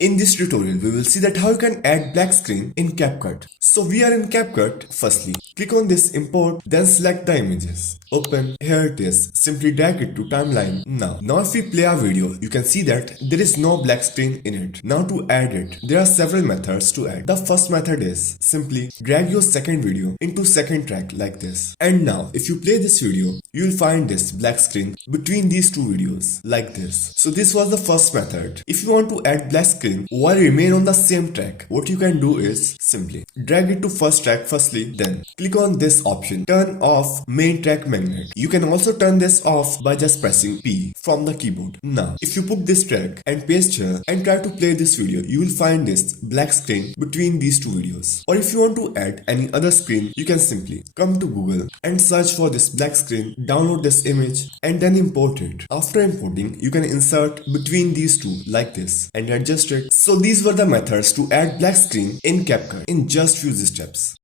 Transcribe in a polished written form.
In this tutorial, we will see that how you can add black screen in CapCut. So we are in CapCut. Firstly, click on this import, then select the images. Open, here it is. Simply drag it to timeline now. If we play our video, you can see that there is no black screen in it. Now to add it, there are several methods to add. The first method is simply drag your second video into second track like this. And now, if you play this video, you will find this black screen between these two videos like this. So this was the first method. If you want to add black screen while remain on the same track, what you can do is simply drag it to first track firstly, then click on this option, turn off main track magnet. You can also turn this off by just pressing P from the keyboard. Now, if you put this track and paste here and try to play this video, you will find this black screen between these two videos. Or if you want to add any other screen, you can simply come to Google and search for this black screen, download this image and then import it. After importing, you can insert between these two like this and adjust it. So these were the methods to add black screen in CapCut in just few steps.